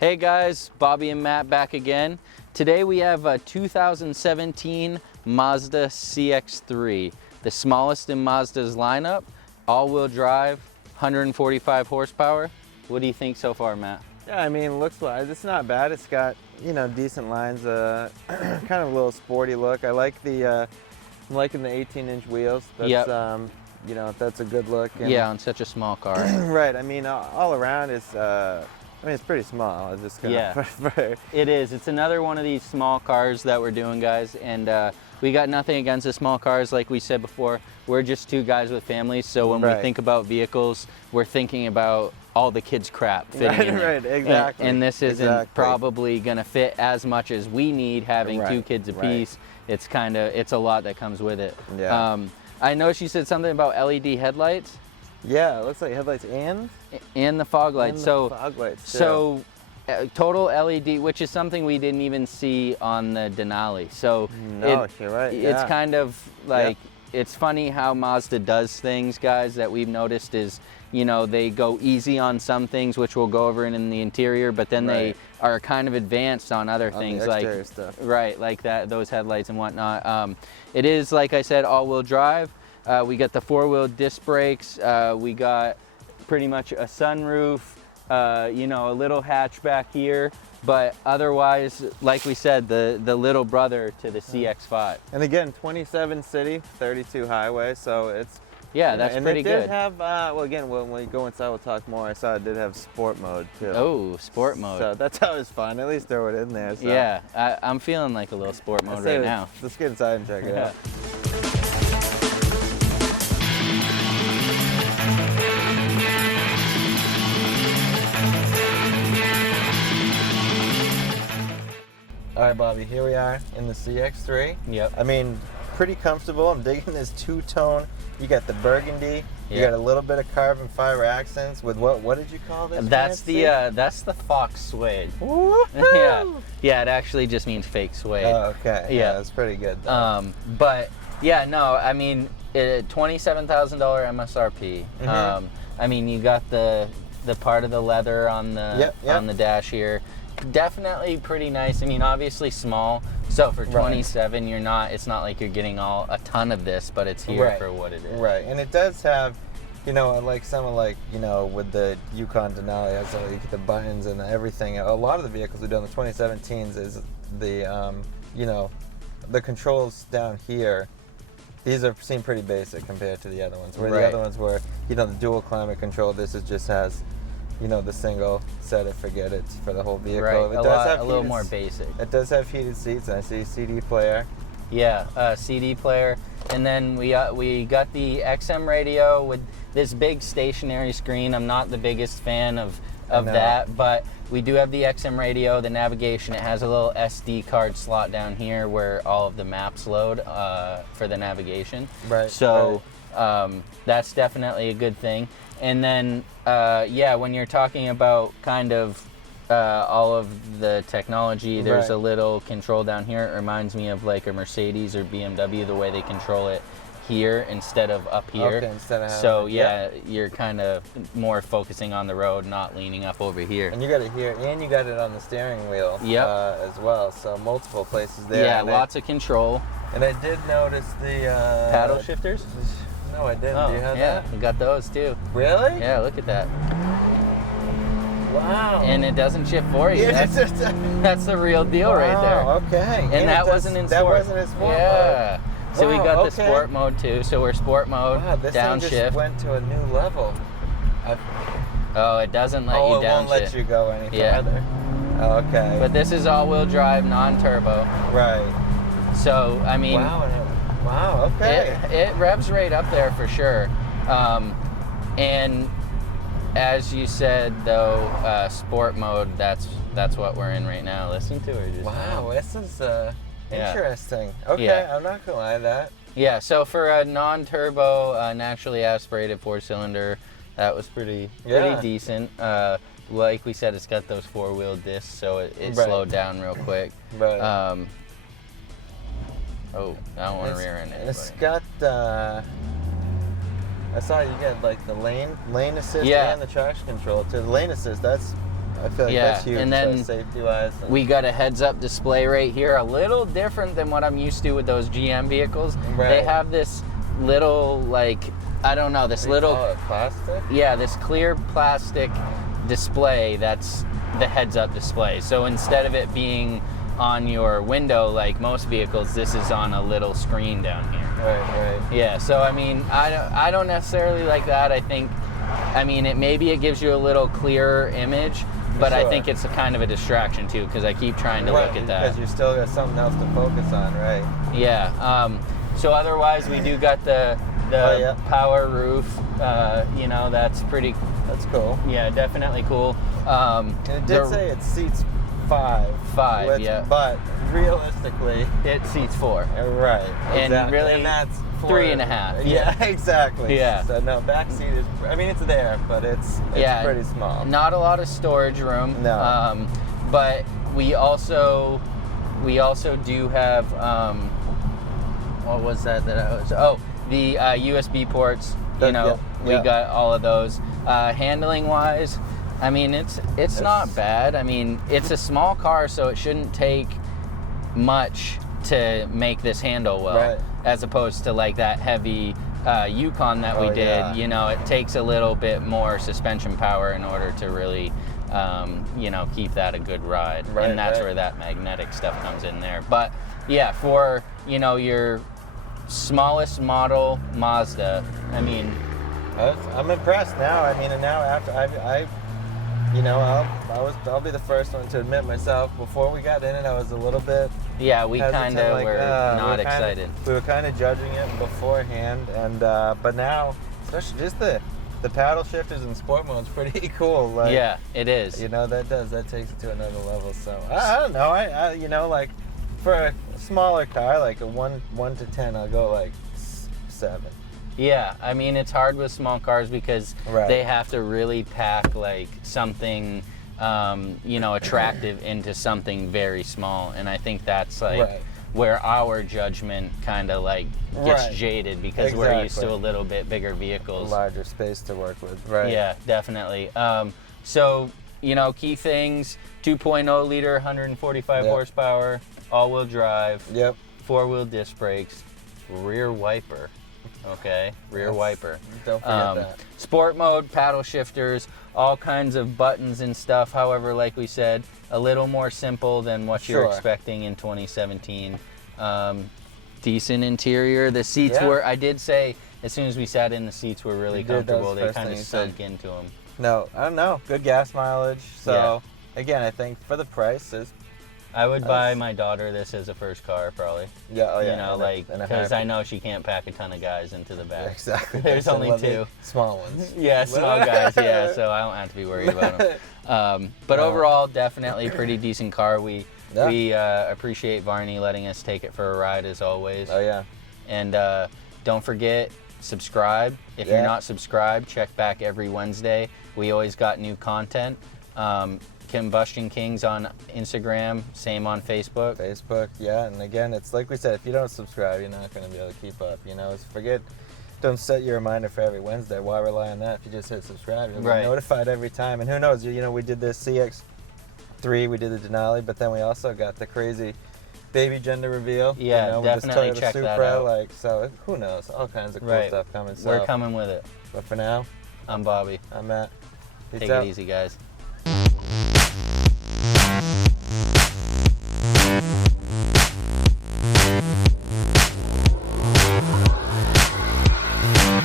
Hey guys, Bobby and Matt back again. Today we have a 2017 Mazda CX3, the smallest in Mazda's lineup, all-wheel drive, 145 horsepower. What do you think so far, Matt? Yeah, I mean, looks-wise, it's not bad. It's got, you know, decent lines, kind of a little sporty look. I like the, I'm liking the 18-inch wheels. That's, Yep. You know, that's a good look. And Yeah, on such a small car. right. I mean, all around is, I mean, it's pretty small. It's just Yeah, it is. It's another one of these small cars that we're doing, guys, and we got nothing against the small cars. Like we said before, we're just two guys with families, so when we think about vehicles, we're thinking about all the kids' crap fitting in there. Right, exactly. And this isn't probably going to fit as much as we need, having two kids apiece. It's kind of, it's a lot that comes with it. Yeah. I know she said something about LED headlights. Yeah, it looks like headlights and the fog lights. Fog lights too. So total LED, which is something we didn't even see on the Denali. So no, you're right. It's kind of like, it's funny how Mazda does things, guys, that we've noticed is, you know, they go easy on some things, which we'll go over in the interior, but then they are kind of advanced on other things, the like stuff. like that, those headlights and whatnot. It is, like I said, all-wheel drive. We got the four-wheel disc brakes. We got pretty much a sunroof, you know, a little hatchback here, but otherwise, like we said, the little brother to the CX-5. And again, 27 city, 32 highway, so it's that's pretty good. And it did have, well, again, when we go inside, we'll talk more. I saw it did have sport mode too. Oh, sport mode. So that's always fun. At least throw it in there. So. Yeah, I'm feeling like a little sport mode right now. Let's get inside and check it out. All right, Bobby, here we are in the CX3. Yep. I mean, pretty comfortable. I'm digging this two-tone. You got the burgundy. You got a little bit of carbon fiber accents with what did you call this? That's the Fox suede. Yeah, it actually just means fake suede. Oh, okay. Yeah, that's pretty good. But yeah, no, I mean, $27,000 MSRP. I mean, you got the part of the leather on the on the dash here. Definitely pretty nice. I mean, obviously small, so for 27 you're not, it's not like you're getting a ton of this, but it's here for what it is. Right. And it does have, you know, like some of, like, you know, with the Yukon Denali, has like the buttons and everything. A lot of the vehicles we do in the 2017s is the you know, the controls down here, these seem pretty basic compared to the other ones, where the other ones were, you know, the dual climate control. This just has, you know, the single set it, forget it for the whole vehicle. Right, It does have a little more basic. It does have heated seats, and I see CD player. Yeah, CD player, and then we got the XM radio with this big stationary screen. I'm not the biggest fan of that, but we do have the XM radio, the navigation. It has a little SD card slot down here where all of the maps load for the navigation. Right. So that's definitely a good thing. And then, yeah, when you're talking about kind of all of the technology, there's a little control down here. It reminds me of like a Mercedes or BMW, the way they control it here instead of up here. Okay, instead of so you're kind of more focusing on the road, not leaning up over here. And you got it here, and you got it on the steering wheel as well. So multiple places there. Yeah, lots of control. And I did notice the paddle shifters. No, I didn't. Do you have that? We got those too. Really? Yeah, look at that. Wow. And it doesn't shift for you. That's the real deal right there. Okay. And that wasn't in sport. That wasn't in sport mode. So we got the sport mode too. So we're sport mode, this downshift. Thing just went to a new level. Oh, it doesn't let you downshift. It won't let you go any further. Okay. But this is all-wheel drive, non-turbo. Right. So, I mean... Wow, okay. It revs right up there for sure. And as you said, though, sport mode, that's what we're in right now. Listen to her. Wow, this is interesting. Okay, I'm not going to lie to that. Yeah, so for a non-turbo, naturally aspirated four-cylinder, that was pretty decent. Like we said, it's got those four-wheel discs, so it slowed down real quick. Right. Oh, I don't want to rear end anybody. It's got, I saw you get like the lane assist and the traction control too. The lane assist, that's I feel like that's huge. And then safety-wise. We got a heads-up display right here, a little different than what I'm used to with those GM vehicles. Right. They have this little, like, I don't know, this little... Call it plastic? Yeah, this clear plastic display that's the heads-up display. So instead of it being on your window like most vehicles, this is on a little screen down here. Right. Yeah, so I mean, I don't necessarily like that. I think, I mean, maybe it gives you a little clearer image, but I think it's a kind of a distraction too, because I keep trying to look at that. Because you still got something else to focus on, right? Yeah. So otherwise, we do got the power roof. You know, that's pretty. That's cool. Yeah, definitely cool. And it did say it seats 5. 5, yeah. But realistically, it seats 4. Right. And exactly. really, and that's 3.5. Yeah, exactly. Yeah. So no, back seat is. I mean, it's there, but it's pretty small. Not a lot of storage room. No. But we also do have. What was that I was? Oh, the USB ports. We got all of those. Handling wise, I mean, it's not bad. I mean, it's a small car, so it shouldn't take much to make this handle well, right. As opposed to like that heavy Yukon that we did. Yeah. You know, it takes a little bit more suspension power in order to really, you know, keep that a good ride. Right, and that's where that magnetic stuff comes in there. But yeah, for, you know, your smallest model Mazda, I mean, I'm impressed now. I mean, and now after I'll be the first one to admit myself. Before we got in it, I was a little bit. Yeah, we kind of were not excited. We were kind of judging it beforehand, and but now, especially just the paddle shifters in sport mode is pretty cool. Like, yeah, it is. You know, that takes it to another level. So I don't know. I you know, like for a smaller car, like a 1 to 10, I'll go like 7. Yeah, I mean, it's hard with small cars because they have to really pack like something, you know, attractive into something very small, and I think that's like where our judgment kind of like gets jaded because we're used to a little bit bigger vehicles, larger space to work with. Right. Yeah, definitely. So, you know, key things: 2.0 liter, 145 horsepower, all-wheel drive. Yep. 4-wheel disc brakes, rear wiper. Okay, rear wiper. Don't forget that. Sport mode, paddle shifters, all kinds of buttons and stuff. However, like we said, a little more simple than what you're expecting in 2017. Decent interior. The seats were, I did say, as soon as we sat in, the seats were really comfortable. They kind of sunk into them. No, I don't know. Good gas mileage. So, again, I think for the price, I would buy my daughter this as a first car, probably. Yeah, You know, like, because I know she can't pack a ton of guys into the back. Exactly. There's only 2. Small ones. Yeah, small guys, so I don't have to be worried about them. But overall, definitely pretty decent car. We appreciate Varney letting us take it for a ride, as always. Oh, yeah. And don't forget, subscribe. If you're not subscribed, check back every Wednesday. We always got new content. Combustion Kings on Instagram, same on Facebook. And again, it's like we said, if you don't subscribe, you're not going to be able to keep up. You know, don't set your reminder for every Wednesday. Why rely on that if you just hit subscribe? You'll be notified every time. And who knows, you know, we did this CX3, we did the Denali, but then we also got the crazy baby gender reveal. Yeah, you know, definitely with this Toyota check Supra, that out. Like, so who knows, all kinds of cool stuff coming. So. We're coming with it. But for now, I'm Bobby. I'm Matt. Peace Take out. it easy, guys.